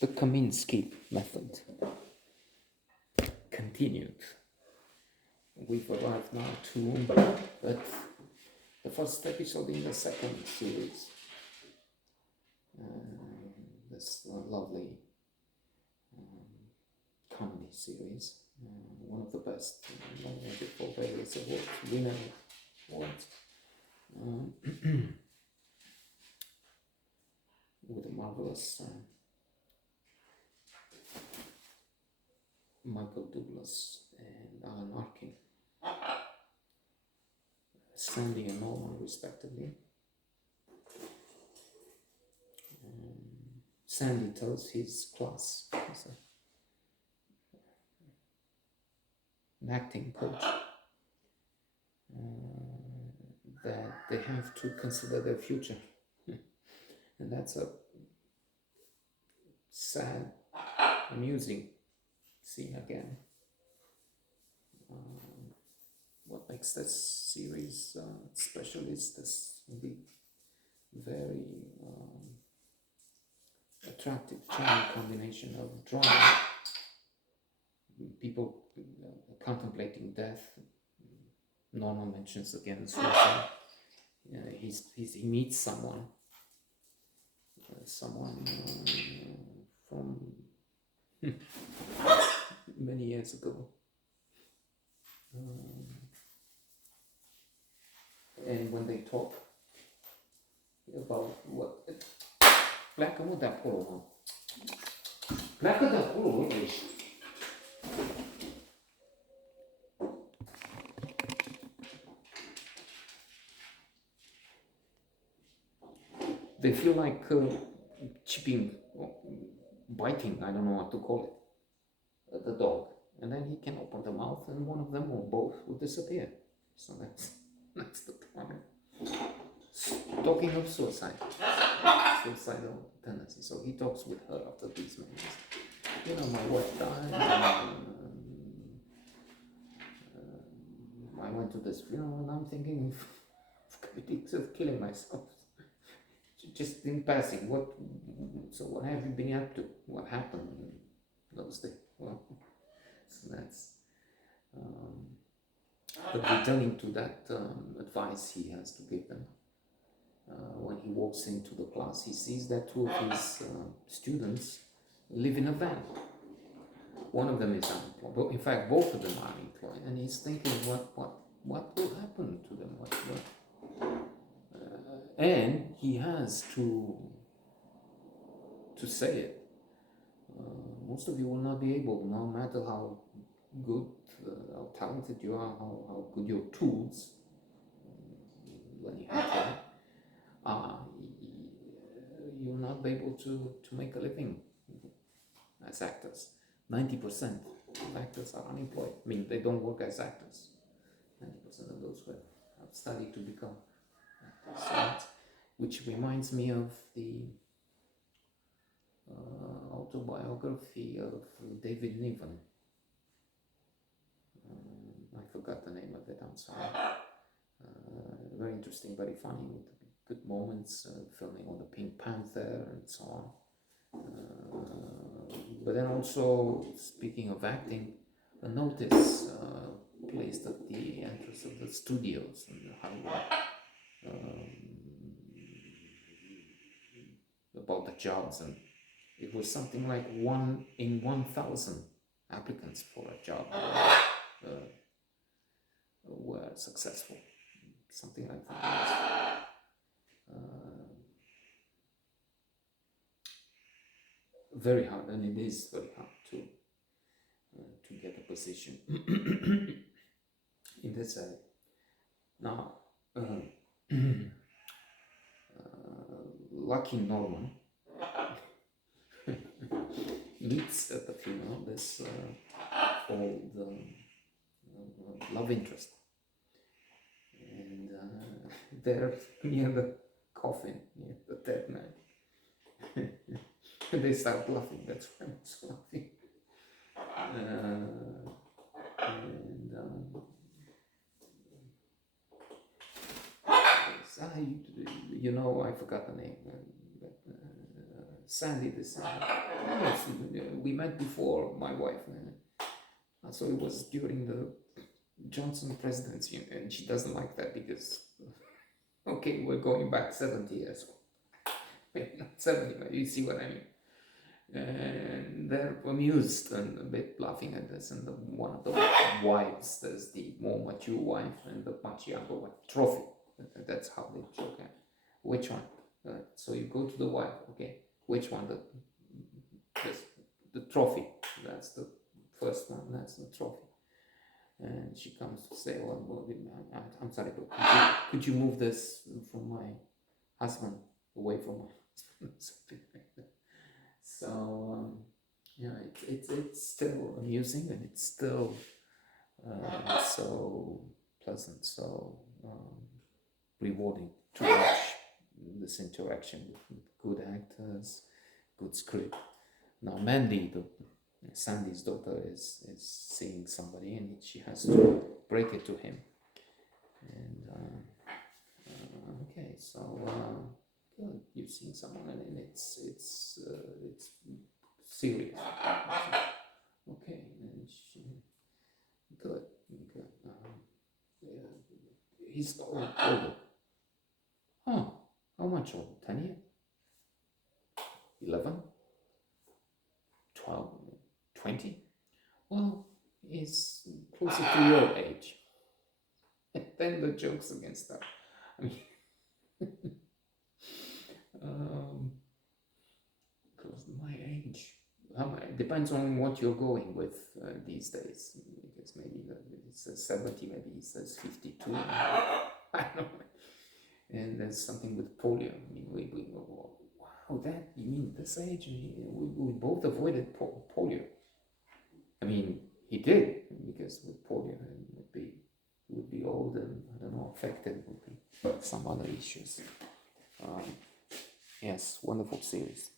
The Kominsky Method continued. We've arrived now to the first episode in the second series. This lovely comedy series, one of the best, before various awards, winner awards, with a marvelous Michael Douglas and Alan Arkin, Sandy and Norman respectively. Sandy tells his class, he's an acting coach, that they have to consider their future. And that's a sad, amusing scene again. What makes this series special is this very attractive, charming combination of drama, people contemplating death. Norman mentions again suicide. He meets someone from many years ago, and when they talk about what pleacă de acolo, mă. Pleacă de acolo, uite aici. They feel like chipping, biting, I don't know what to call it, the dog. And then he can open the mouth and one of them or both will disappear. So that's the problem. Talking of suicidal tendency. So he talks with her after these memories. You know, my wife died. I went to this funeral and I'm thinking of killing myself. Just in passing, what have you been up to? What happened in those days? Well, so that's, but returning to that advice he has to give them, when he walks into the class, he sees that two of his students live in a van. One of them is unemployed. In fact, both of them are employed, and he's thinking, what will happen to them? And he has to say it. Most of you will not be able, no matter how good, how talented you are, how good your tools, when you have that, you will not be able to make a living as actors. 90% of actors are unemployed. I mean, they don't work as actors. 90% of those who have studied to become actors. So which reminds me of the autobiography of David Niven. I forgot the name of it, I'm sorry. Very interesting, very funny, with good moments, filming on the Pink Panther and so on. But then also, speaking of acting, a notice placed at the entrance of the studios in Hollywood about the jobs, and it was something like 1 in 1,000 applicants for a job were successful, something like that. Very hard, and it is very hard to get a position in this area. Now, Lucky Norman meets at the funeral this old love interest, and they're near the coffin, near the dead man. They start laughing. That's why I'm so laughing. You know, I forgot the name, but Sandy, this we met before, my wife. So it was during the Johnson presidency, and she doesn't like that because, okay, we're going back 70 years. Not 70, but you see what I mean. And they're amused and a bit laughing at this. And one of the wives, there's the more mature wife and the much younger one, Trophy. That's how they joke at. Which one? So you go to the wife, okay. Which one? The trophy. That's the first one. That's the trophy. And she comes to say, "Well, I'm sorry, but could you move this from my husband away from my husband?" Something like that. So yeah, it's still amusing, and it's still so pleasant, so rewarding to watch this interaction with good actors, good script. Now Mandy, Sandy's daughter, is seeing somebody, and she has to break it to him. And okay, so good, you've seen someone, and it's serious. Okay, and good. He's older. Oh, how much older? 10 years? 11? 12? 20? Well, he's closer to your age. And then the jokes against that. I mean, close to my age. It depends on what you're going with these days. Because maybe it says 70, maybe it says 52. I don't know. And there's something with polio. I mean, we wow, that, you mean this age? We both avoided polio. I mean, he did, because with polio, he would be old and, I don't know, affected with some other issues. Yes, wonderful series.